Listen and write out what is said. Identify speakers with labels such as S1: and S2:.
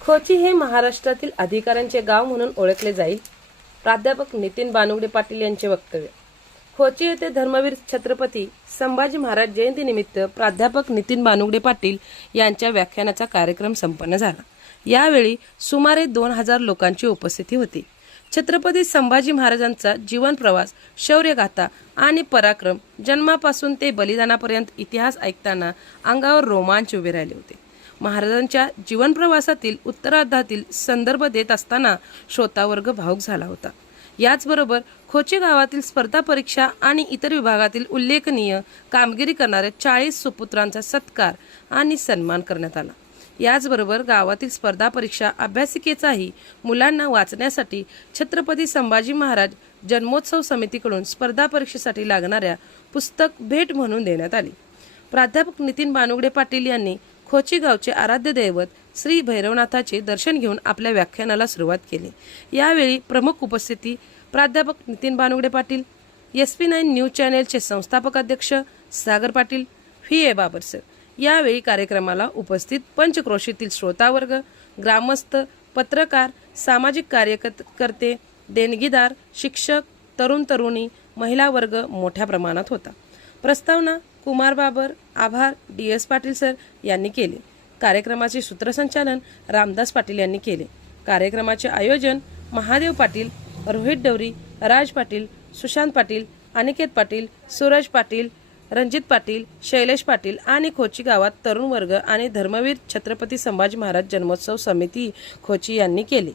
S1: खोची हे महाराष्ट्रातील अधिकाऱ्यांचे गाव म्हणून ओळखले जाईल. प्राध्यापक नितीन बानुगडे पाटील यांचे वक्तव्य. खोची येथे धर्मवीर छत्रपती संभाजी महाराज जयंतीनिमित्त प्राध्यापक नितीन बानुगडे पाटील यांच्या व्याख्यानाचा कार्यक्रम संपन्न झाला. यावेळी सुमारे दोन हजार लोकांची उपस्थिती होती. छत्रपती संभाजी महाराजांचा जीवन प्रवास शौर्यगाथा आणि पराक्रम जन्मापासून ते बलिदानापर्यंत इतिहास ऐकताना अंगावर रोमांच उभे राहिले होते. महाराजांच्या जीवनप्रवासातील उत्तरार्धातील संदर्भ देत असताना श्रोतावर्ग भावूक झाला होता. याचबरोबर खोचे गावातील स्पर्धा परीक्षा आणि इतर विभागातील उल्लेखनीय कामगिरी करणाऱ्या चाळीस सुपुत्रांचा सत्कार आणि सन्मान करण्यात आला. याचबरोबर गावातील स्पर्धा परीक्षा अभ्यासिकेचाही मुलांना वाचण्यासाठी छत्रपती संभाजी महाराज जन्मोत्सव समितीकडून स्पर्धा परीक्षेसाठी लागणाऱ्या पुस्तक भेट म्हणून देण्यात आली. प्राध्यापक नितीन बानुगडे पाटील यांनी खोची गावचे आराध्य दैवत श्री भैरवनाथाचे दर्शन घेऊन आपल्या व्याख्यानाला सुरुवात केली. यावेळी प्रमुख उपस्थिती प्राध्यापक Nitin Banugade Patil S P nine news चॅनेलचे संस्थापक अध्यक्ष Sagar Patil V. A. Babar sir. यावेळी कार्यक्रमाला उपस्थित पंचक्रोशीतील श्रोतावर्ग ग्रामस्थ पत्रकार सामाजिक कार्यकर्ते देणगीदार शिक्षक तरुण तरुणी महिला वर्ग मोठ्या प्रमाणात होता. प्रस्तावना कुमार बाबर आभार डी एस पाटील सर यांनी केले. कार्यक्रमाचे सूत्रसंचालन रामदास पाटील यांनी केले. कार्यक्रमाचे आयोजन महादेव पाटील रोहित डवरी राज पाटील सुशांत पाटील अनिकेत पाटील सूरज पाटील रणजित पाटील शैलेश पाटील आणि खोची गावात तरुण वर्ग आणि धर्मवीर छत्रपती संभाजी महाराज जन्मोत्सव समिती खोची यांनी केले.